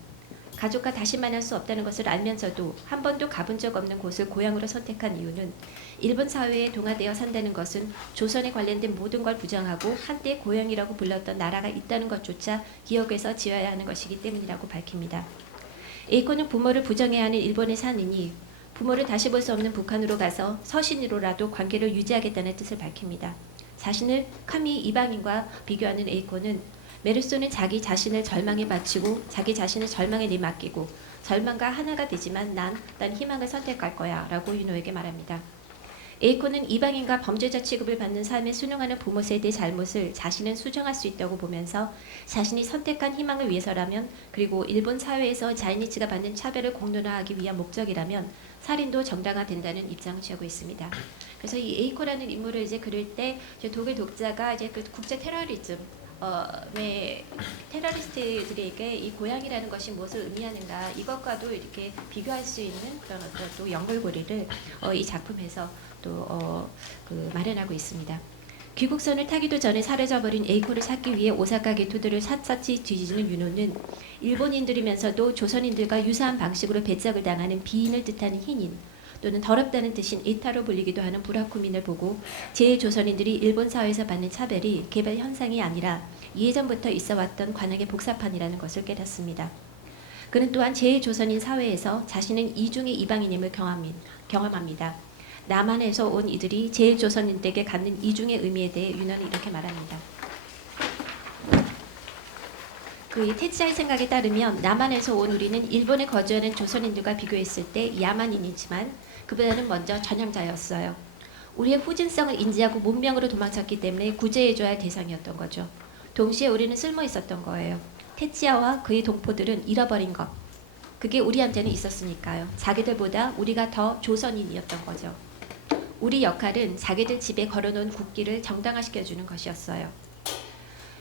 가족과 다시 만날 수 없다는 것을 알면서도 한 번도 가본 적 없는 곳을 고향으로 선택한 이유는 일본 사회에 동화되어 산다는 것은 조선에 관련된 모든 걸 부정하고 한때 고향이라고 불렀던 나라가 있다는 것조차 기억에서 지워야 하는 것이기 때문이라고 밝힙니다. 에이코는 부모를 부정해야 하는 일본에 사느니 부모를 다시 볼 수 없는 북한으로 가서 서신으로라도 관계를 유지하겠다는 뜻을 밝힙니다. 자신을 카미 이방인과 비교하는 에이코는 메르소는 자기 자신을 절망에 바치고 자기 자신을 절망에 내맡기고 절망과 하나가 되지만 난 희망을 선택할 거야 라고 윤호에게 말합니다. 에이코는 이방인과 범죄자 취급을 받는 삶에 순응하는 부모 세대의 잘못을 자신은 수정할 수 있다고 보면서 자신이 선택한 희망을 위해서라면, 그리고 일본 사회에서 자이니치가 받는 차별을 공론화하기 위한 목적이라면 살인도 정당화된다는 입장을 취하고 있습니다. 그래서 이 에이코라는 인물을 이제 그릴 때 이제 독일 독자가 이제 그 국제 테러리즘 왜 테러리스트들에게 이 고향이라는 것이 무엇을 의미하는가, 이것과도 이렇게 비교할 수 있는 그런 어떤 또 연결고리를 이 작품에서 또 마련하고 있습니다. 귀국선을 타기도 전에 사라져버린 에이코를 찾기 위해 오사카 게토들을 샅샅이 뒤지는 윤호는 일본인들이면서도 조선인들과 유사한 방식으로 배척을 당하는 비인을 뜻하는 흰인, 또는 더럽다는 뜻인 이타로 불리기도 하는 부라쿠민을 보고 제1조선인들이 일본 사회에서 받는 차별이 개발 현상이 아니라 예전부터 있어왔던 관행의 복사판이라는 것을 깨닫습니다. 그는 또한 제1조선인 사회에서 자신은 이중의 이방인임을 경험합니다. 남한에서 온 이들이 제1조선인들에게 갖는 이중의 의미에 대해 윤호는 이렇게 말합니다. 그 테츠야의 생각에 따르면 남한에서 온 우리는 일본에 거주하는 조선인들과 비교했을 때 야만인이지만 그보다는 먼저 전향자였어요. 우리의 후진성을 인지하고 문명으로 도망쳤기 때문에 구제해줘야 할 대상이었던 거죠. 동시에 우리는 쓸모 있었던 거예요. 테츠야와 그의 동포들은 잃어버린 것, 그게 우리한테는 있었으니까요. 자기들보다 우리가 더 조선인이었던 거죠. 우리 역할은 자기들 집에 걸어놓은 국기를 정당화시켜주는 것이었어요.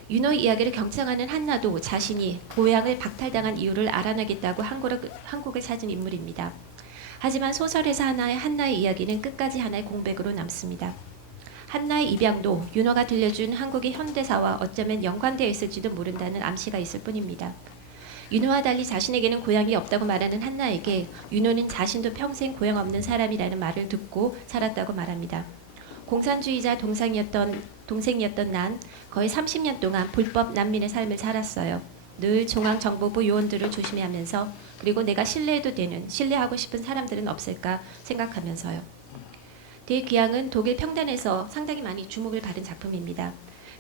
윤호의 이야기를 경청하는 한나도 자신이 고향을 박탈당한 이유를 알아내겠다고 한국을 찾은 인물입니다. 하지만 소설에서 한나의 이야기는 끝까지 하나의 공백으로 남습니다. 한나의 입양도 윤호가 들려준 한국의 현대사와 어쩌면 연관되어 있을지도 모른다는 암시가 있을 뿐입니다. 윤호와 달리 자신에게는 고향이 없다고 말하는 한나에게 윤호는 자신도 평생 고향 없는 사람이라는 말을 듣고 살았다고 말합니다. 공산주의자 동생이었던 난 거의 30년 동안 불법 난민의 삶을 살았어요. 늘 중앙정보부 요원들을 조심하면서, 그리고 내가 신뢰하고 싶은 사람들은 없을까 생각하면서요. 대귀향은 독일 평단에서 상당히 많이 주목을 받은 작품입니다.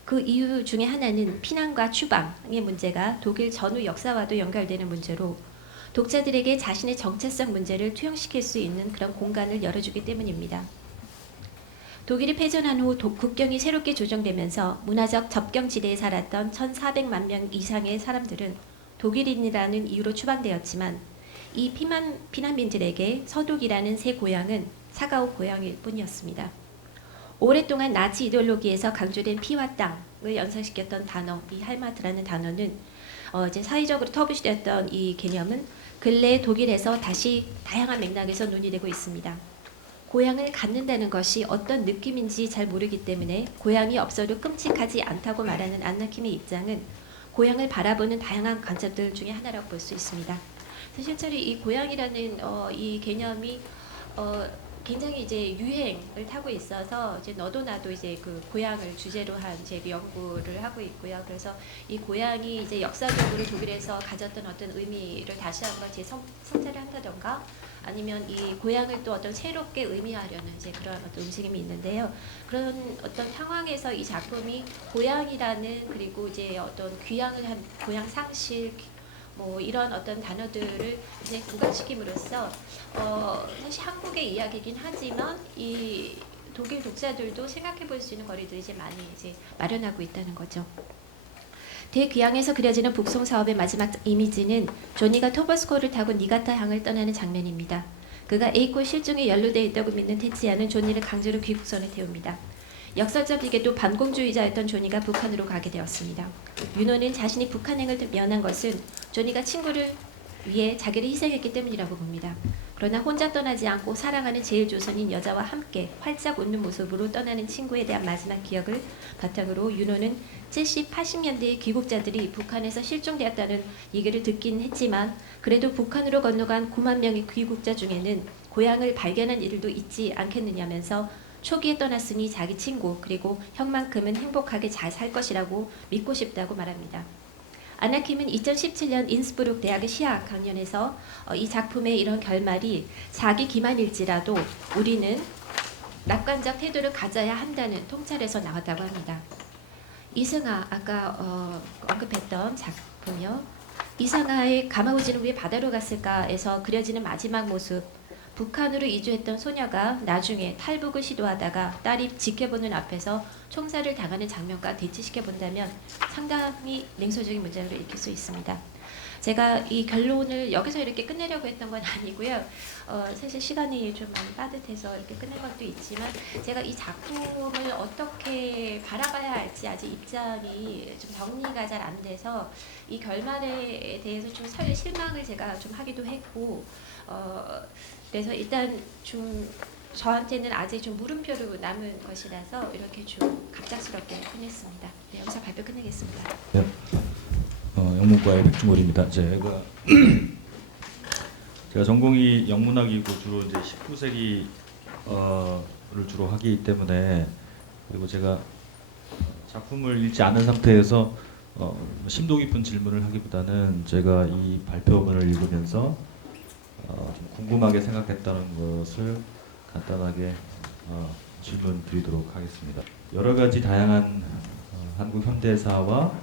그 이유 중에 하나는 피난과 추방의 문제가 독일 전후 역사와도 연결되는 문제로 독자들에게 자신의 정체성 문제를 투영시킬 수 있는 그런 공간을 열어주기 때문입니다. 독일이 패전한 후 국경이 새롭게 조정되면서 문화적 접경지대에 살았던 1400만 명 이상의 사람들은 독일인이라는 이유로 추방되었지만 이 피난민들에게 서독이라는 새 고향은 차가운 고향일 뿐이었습니다. 오랫동안 나치 이데올로기에서 강조된 피와 땅을 연상시켰던 단어, 이 할마트라는 단어는 이제 사회적으로 터부시되었던 이 개념은 근래 독일에서 다시 다양한 맥락에서 논의되고 있습니다. 고향을 갖는다는 것이 어떤 느낌인지 잘 모르기 때문에 고향이 없어도 끔찍하지 않다고 말하는 안나킴의 입장은 고향을 바라보는 다양한 관점들 중에 하나라고 볼 수 있습니다. 실제로 이 고향이라는 이 개념이 굉장히 이제 유행을 타고 있어서 이제 너도 나도 이제 그 고향을 주제로 한 이제 연구를 하고 있고요. 그래서 이 고향이 이제 역사적으로 독일에서 가졌던 어떤 의미를 다시 한번 재성찰을 한다던가, 아니면 이 고향을 또 어떤 새롭게 의미하려는 이제 그런 어떤 움직임이 있는데요. 그런 어떤 상황에서 이 작품이 고향이라는, 그리고 이제 어떤 귀향을 한 고향 상실, 뭐 이런 어떤 단어들을 이제 부각시킴으로써 사실 한국의 이야기이긴 하지만 이 독일 독자들도 생각해 볼 수 있는 거리들이 이제 많이 이제 마련하고 있다는 거죠. 대귀향에서 그려지는 북송 사업의 마지막 이미지는 조니가 토버스코를 타고 니가타 항을 떠나는 장면입니다. 그가 에이코 실종에 연루되어 있다고 믿는 테츠야는 조니를 강제로 귀국선에 태웁니다. 역설적이게도 반공주의자였던 조니가 북한으로 가게 되었습니다. 윤호는 자신이 북한행을 면한 것은 조니가 친구를 위해 자기를 희생했기 때문이라고 봅니다. 그러나 혼자 떠나지 않고 사랑하는 제1조선인 여자와 함께 활짝 웃는 모습으로 떠나는 친구에 대한 마지막 기억을 바탕으로 윤호는 70, 80년대의 귀국자들이 북한에서 실종되었다는 얘기를 듣긴 했지만 그래도 북한으로 건너간 9만 명의 귀국자 중에는 고향을 발견한 이들도 있지 않겠느냐면서 초기에 떠났으니 자기 친구 그리고 형만큼은 행복하게 잘 살 것이라고 믿고 싶다고 말합니다. 아나킴은 2017년 인스부르크 대학의 시학 강연에서 이 작품의 이런 결말이 자기 기만일지라도 우리는 낙관적 태도를 가져야 한다는 통찰에서 나왔다고 합니다. 이승하, 아까 언급했던 작품이요. 이승하의 가마우지는 왜 바다로 갔을까에서 그려지는 마지막 모습, 북한으로 이주했던 소녀가 나중에 탈북을 시도하다가 딸이 지켜보는 앞에서 총살을 당하는 장면과 대치시켜 본다면 상당히 냉소적인 문장으로 읽힐 수 있습니다. 제가 이 결론을 여기서 이렇게 끝내려고 했던 건 아니고요. 사실 시간이 좀 많이 빠듯해서 이렇게 끝낸 것도 있지만 제가 이 작품을 어떻게 바라봐야 할지 아직 입장이 좀 정리가 잘 안 돼서 이 결말에 대해서 좀 실망을 제가 좀 하기도 했고 그래서 일단 좀 저한테는 아직 좀 물음표로 남은 것이라서 이렇게 좀 갑작스럽게 끝냈습니다. 네, 여기서 발표 끝내겠습니다. 네. 영문과의 백중걸입니다. 제가 전공이 영문학이고 주로 이제 19세기를 주로 하기 때문에, 그리고 제가 작품을 읽지 않은 상태에서 심도 깊은 질문을 하기보다는 제가 이 발표문을 읽으면서 좀 궁금하게 생각했다는 것을 간단하게 질문 드리도록 하겠습니다. 여러 가지 다양한 한국 현대사와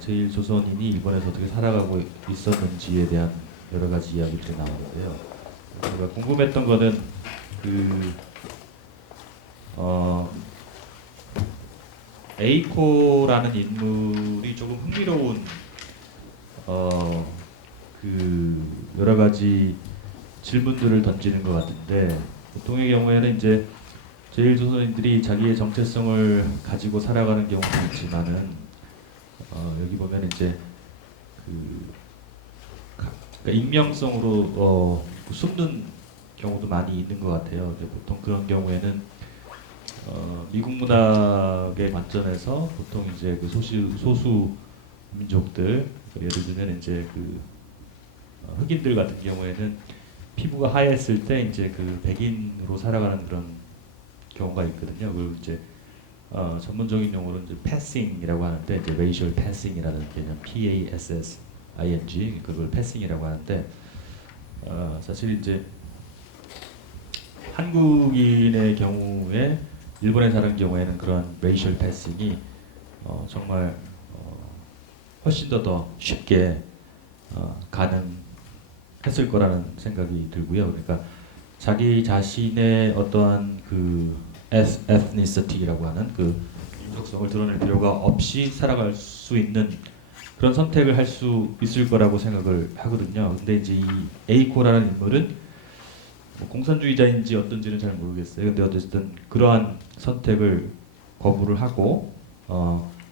제1조선인이 일본에서 어떻게 살아가고 있었는지에 대한 여러 가지 이야기들이 나오는데요. 제가 궁금했던 거는 에이코라는 인물이 조금 흥미로운 여러 가지 질문들을 던지는 것 같은데, 보통의 경우에는 이제 제1조선인들이 자기의 정체성을 가지고 살아가는 경우도 있지만은 여기 보면 이제 그러니까 익명성으로 숨는 경우도 많이 있는 것 같아요. 보통 그런 경우에는 미국 문학의 관점에서 보통 이제 그 소수 민족들, 예를 들면 이제 흑인들 같은 경우에는 피부가 하였을 때 이제 백인으로 살아가는 그런 경우가 있거든요. 그리고 이제 전문적인 용어로 이제 passing이라고 하는데, 이제 racial passing이라는 개념, P-A-S-S-I-N-G, 그걸 passing이라고 하는데, 사실 이제 한국인의 경우에 일본에 사는 경우에는 그런 racial passing이 정말 훨씬 더 쉽게 가능했을 거라는 생각이 들고요. 그러니까 자기 자신의 어떠한 ethnicity라고 하는 민족성을 드러낼 필요가 없이 살아갈 수 있는 그런 선택을 할 수 있을 거라고 생각을 하거든요. 근데 이제 이 에이코라는 인물은 뭐 공산주의자인지 어떤지는 잘 모르겠어요. 근데 어쨌든 그러한 선택을 거부를 하고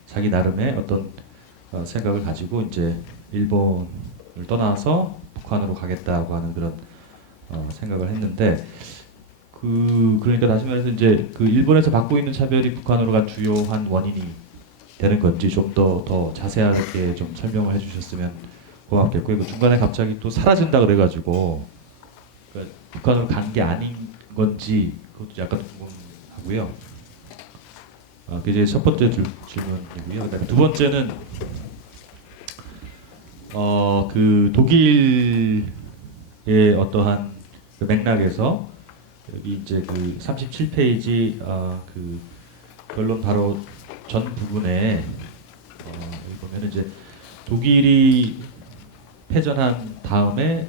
자기 나름의 어떤 생각을 가지고 이제 일본을 떠나서 북한으로 가겠다고 하는 그런 생각을 했는데, 그러니까 다시 말해서 이제 일본에서 받고 있는 차별이 북한으로 간 주요한 원인이 되는 건지 좀 더 자세하게 좀 설명을 해주셨으면 고맙겠고요. 중간에 갑자기 또 사라진다 그래가지고 북한으로 간 게 아닌 건지 그것도 약간 궁금하고요. 그게 이제 첫 번째 질문이고요. 그다음에 두 번째는 독일의 어떠한 맥락에서 여기 이제 37페이지 결론 바로 전 부분에 여기 보면 이제 독일이 패전한 다음에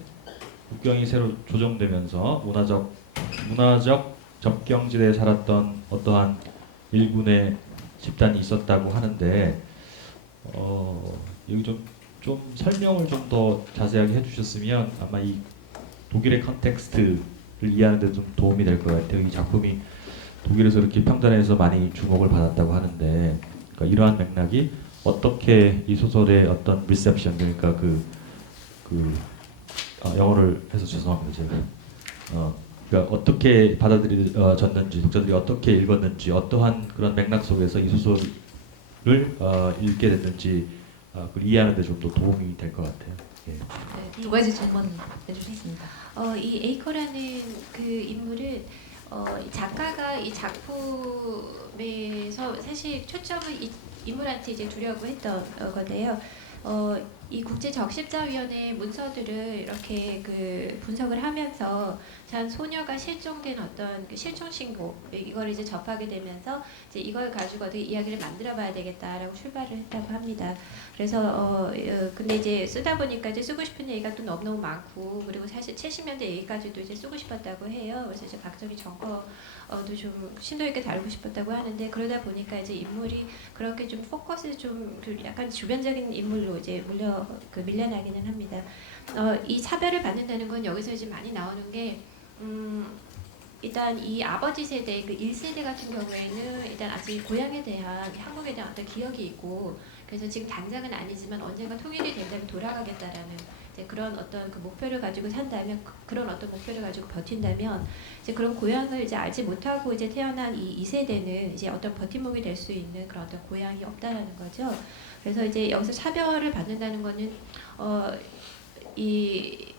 국경이 새로 조정되면서 문화적 접경지대에 살았던 어떠한 일군의 집단이 있었다고 하는데, 여기 좀 설명을 좀 더 자세하게 해주셨으면 아마 이 독일의 컨텍스트를 이해하는 데 좀 도움이 될 것 같아요. 이 작품이 독일에서 이렇게 평단에서 많이 주목을 받았다고 하는데, 그러니까 이러한 맥락이 어떻게 이 소설의 어떤 리셉션, 그러니까 영어를 해서 죄송합니다. 제가 그러니까 어떻게 받아들여졌는지, 독자들이 어떻게 읽었는지, 어떠한 그런 맥락 속에서 이 소설을 읽게 됐는지 그걸 이해하는 데 좀 더 도움이 될 것 같아요. 예. 네, 두 가지 질문 해주셨습니다. 이 에이커라는 그 인물은 작가가 이 작품에서 사실 초점을 이 인물한테 이제 두려고 했던 건데요. 이 국제적십자위원회 문서들을 이렇게 그 분석을 하면서 한 소녀가 실종된 어떤 그 실종 신고 이걸 이제 접하게 되면서 이제 이걸 가지고 어떻게 이야기를 만들어봐야 되겠다라고 출발을 했다고 합니다. 그래서 근데 이제 쓰다 보니까 이제 쓰고 싶은 얘기가 또 너무너무 많고 그리고 사실 70년대 얘기까지도 이제 쓰고 싶었다고 해요. 그래서 이제 박정희 정거도 좀 심도 있게 다루고 싶었다고 하는데 그러다 보니까 이제 인물이 그렇게 좀 포커스 좀 그 약간 주변적인 인물로 이제 밀려나기는 합니다. 이 차별을 받는다는 건 여기서 이제 많이 나오는 게 일단 이 아버지 세대 그 1세대 같은 경우에는 일단 아직 고향에 대한 한국에 대한 어떤 기억이 있고 그래서 지금 당장은 아니지만 언젠가 통일이 된다면 돌아가겠다라는 이제 그런 어떤 그 목표를 가지고 산다면 그런 어떤 목표를 가지고 버틴다면 이제 그런 고향을 이제 알지 못하고 이제 태어난 이 2세대는 이제 어떤 버팀목이 될 수 있는 그런 어떤 고향이 없다라는 거죠. 그래서 이제 여기서 차별을 받는다는 거는 이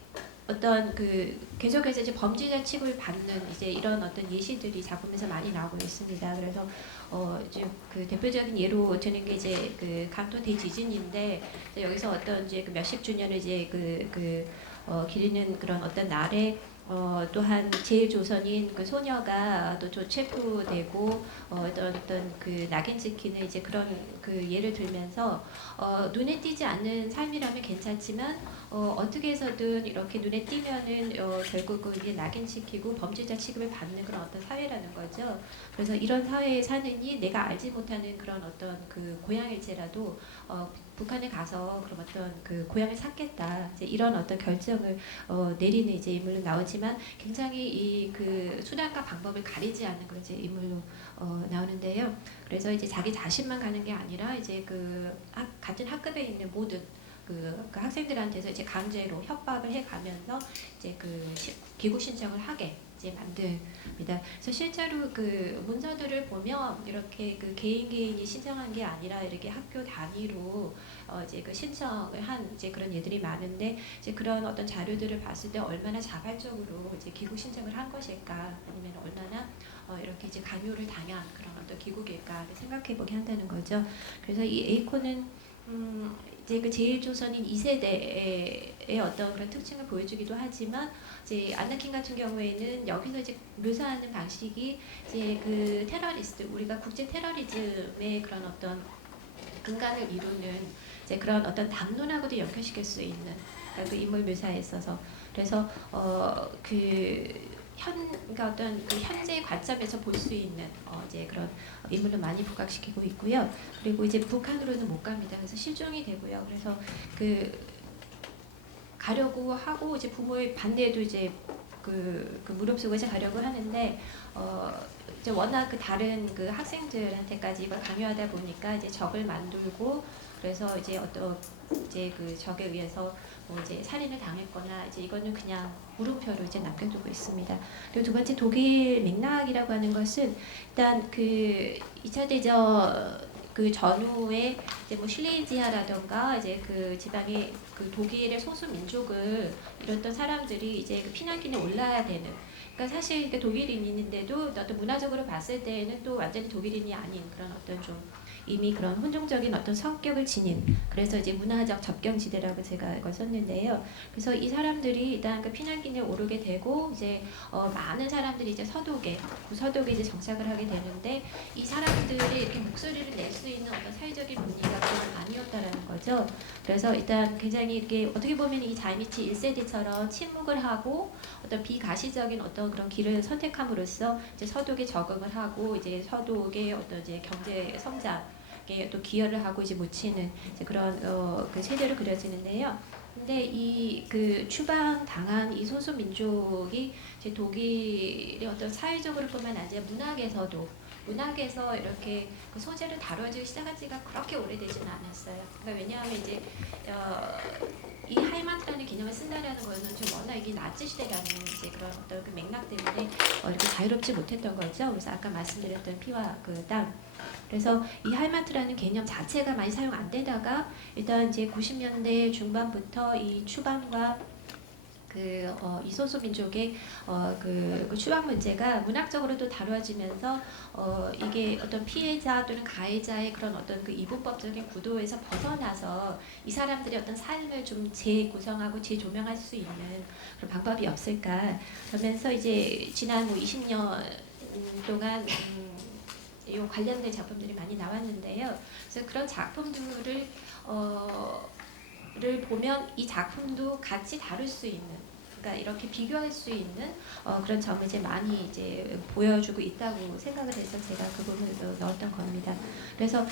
어떤 그 계속해서 이제 범죄자 취급을 받는 이제 이런 어떤 예시들이 작품에서 많이 나오고 있습니다. 그래서 이제 그 대표적인 예로 드는 게 이제 그 강도 대지진인데 이제 여기서 어떤 이제 그 몇십 주년을 이제 기리는 그런 어떤 날에 또한 제일조선인 그 소녀가 또 체포되고 어떤 그 낙인 찍히는 이제 그런 그 예를 들면서 눈에 띄지 않는 삶이라면 괜찮지만 어떻게 해서든 이렇게 눈에 띄면은 결국은 이게 낙인 찍히고 범죄자 취급을 받는 그런 어떤 사회라는 거죠. 그래서 이런 사회에 사느니 내가 알지 못하는 그런 어떤 그 고향일지라도 북한에 가서 그런 어떤 그 고향을 찾겠다 이제 이런 어떤 결정을 내리는 이제 인물로 나오지만 굉장히 이 그 수단과 방법을 가리지 않는 그런 이제 인물로 나오는데요. 그래서 이제 자기 자신만 가는 게 아니라 이제 같은 학급에 있는 모든 그 학생들한테서 이제 강제로 협박을 해가면서 이제 귀국 신청을 하게 이제 만듭니다. 그래서 실제로 그 문서들을 보면 이렇게 그 개인이 신청한 게 아니라 이렇게 학교 단위로 이제 그 신청을 한 이제 그런 예들이 많은데 이제 그런 어떤 자료들을 봤을 때 얼마나 자발적으로 이제 귀국 신청을 한 것일까 아니면 얼마나 이렇게 이제 강요를 당한 그런 어떤 귀국일까를 생각해보게 한다는 거죠. 그래서 이 에이코는 이제 그 제일조선인 2세대의 어떤 그런 특징을 보여주기도 하지만 이제 안나킨 같은 경우에는 여기서 이제 묘사하는 방식이 이제 그 테러리스트 우리가 국제 테러리즘의 그런 어떤 근간을 이루는 이제 그런 어떤 담론하고도 연결시킬 수 있는 그 인물 묘사에 있어서 그래서 그러니까 어떤 그 현재 관점에서 볼 수 있는 이제 그런 인물로 많이 부각시키고 있고요. 그리고 이제 북한으로는 못 갑니다. 그래서 실종이 되고요. 그래서 가려고 하고 이제 부모의 반대에도 이제 무릅쓰고 이제 가려고 하는데 이제 워낙 그 다른 그 학생들한테까지 이걸 강요하다 보니까 이제 적을 만들고 그래서 이제 이제 그 적에 의해서 뭐 이제 살인을 당했거나 이제 이거는 그냥 물음표로 이제 남겨두고 있습니다. 그리고 두 번째 독일 맥락이라고 하는 것은 일단 그 2차 대전 그 전후에 이제 뭐 실레지아라던가 이제 그 지방의 그 독일의 소수 민족을 이뤘던 사람들이 이제 그 피난길에 올라야 되는. 그러니까 사실 이렇게 독일인인데도 어떤 문화적으로 봤을 때는 또 완전히 독일인이 아닌 그런 어떤 좀 이미 그런 혼종적인 어떤 성격을 지닌 그래서 이제 문화적 접경지대라고 제가 이걸 썼는데요. 그래서 이 사람들이 일단 그 피난길에 오르게 되고 이제 많은 사람들이 이제 서독에 이제 정착을 하게 되는데 이 사람들이 이렇게 목소리를 낼 수 있는 어떤 사회적인 분위기가 그건 아니었다라는 거죠. 그래서 일단 굉장히 이렇게 어떻게 보면 이 자이미치 1세대처럼 침묵을 하고 어떤 비가시적인 어떤 그런 길을 선택함으로써 이제 서독에 적응을 하고 이제 서독의 어떤 이제 경제 성장 또 기여를 하고 이제 묻히는 이제 그런 그 세대로 그려지는데요. 근데 이 그 추방 당한 이 소수 민족이 이제 독일의 어떤 사회적으로뿐만 아니라 문학에서 이렇게 그 소재를 다뤄지기 시작한 지가 그렇게 오래되지는 않았어요. 그러니까 왜냐하면 이제 이 하이마트라는 개념을 쓴다라는 거는 좀 워낙 이게 나치 시대라는 이제 그런 어떤 그 맥락 때문에 이렇게 자유롭지 못했던 거죠. 그래서 아까 말씀드렸던 피와 그 땅. 그래서 이 하이마트라는 개념 자체가 많이 사용 안 되다가 일단 이제 90년대 중반부터 이 추방과 이 소수 민족의 그 추방 문제가 문학적으로도 다뤄지면서 이게 어떤 피해자 또는 가해자의 그런 어떤 그 이분법적인 구도에서 벗어나서 이 사람들의 어떤 삶을 좀 재구성하고 재조명할 수 있는 그런 방법이 없을까 그러면서 이제 지난 20년 동안 이 관련된 작품들이 많이 나왔는데요. 그래서 그런 작품들을 를 보면 이 작품도 같이 다룰 수 있는, 그러니까 이렇게 비교할 수 있는 그런 점을 이제 많이 이제 보여주고 있다고 생각을 해서 제가 그 부분을 넣었던 겁니다. 그래서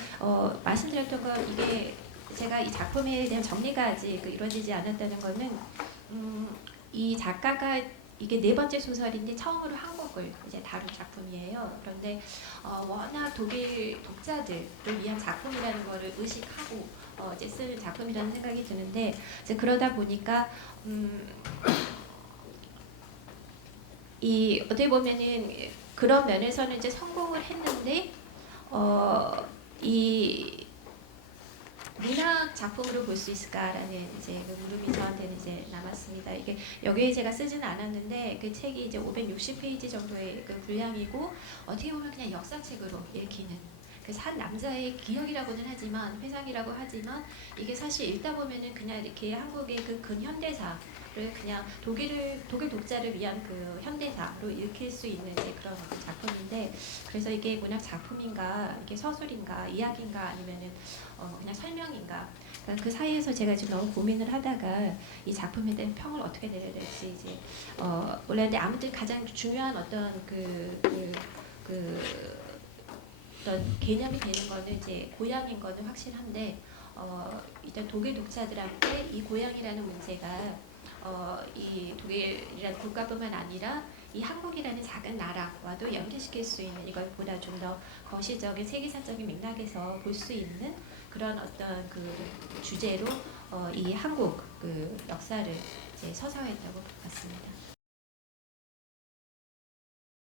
말씀드렸던 건 이게 제가 이 작품에 대한 정리가 아직 이루어지지 않았다는 거는 이 작가가 이게 네 번째 소설인데 처음으로 한국을 이제 다룬 작품이에요. 그런데 워낙 독일 독자들을 위한 작품이라는 거를 의식하고 이제 쓴 작품이라는 생각이 드는데 이제 그러다 보니까 이 어떻게 보면은 그런 면에서는 이제 성공을 했는데 이 문학 작품으로 볼 수 있을까라는 이제 그 물음이 저한테는 이제 남았습니다. 이게 여기에 제가 쓰지는 않았는데 그 책이 이제 560페이지 정도의 그 분량이고 어떻게 보면 그냥 역사책으로 읽히는 그 한 남자의 기억이라고는 하지만 회상이라고 하지만 이게 사실 읽다 보면은 그냥 이렇게 한국의 그 근현대사를 그냥 독일 독자를 위한 그 현대사로 읽힐 수 있는 이제 그런 작품인데 그래서 이게 문학 작품인가 이게 서술인가 이야기인가 아니면은 그냥 설명인가 그러니까 그 사이에서 제가 지금 너무 고민을 하다가 이 작품에 대한 평을 어떻게 내려야 될지 이제 몰랐는데 아무튼 가장 중요한 어떤 어떤 개념이 되는 거는 이제 고향인 거는 확실한데 일단 독일 독자들한테 이 고향이라는 문제가 이 독일이라는 국가뿐만 아니라 이 한국이라는 작은 나라와도 연계시킬 수 있는 이걸 보다 좀 더 거시적인 세계사적인 맥락에서 볼 수 있는 그런 어떤 그 주제로 이 한국 그 역사를 이제 서사했다고 봤습니다.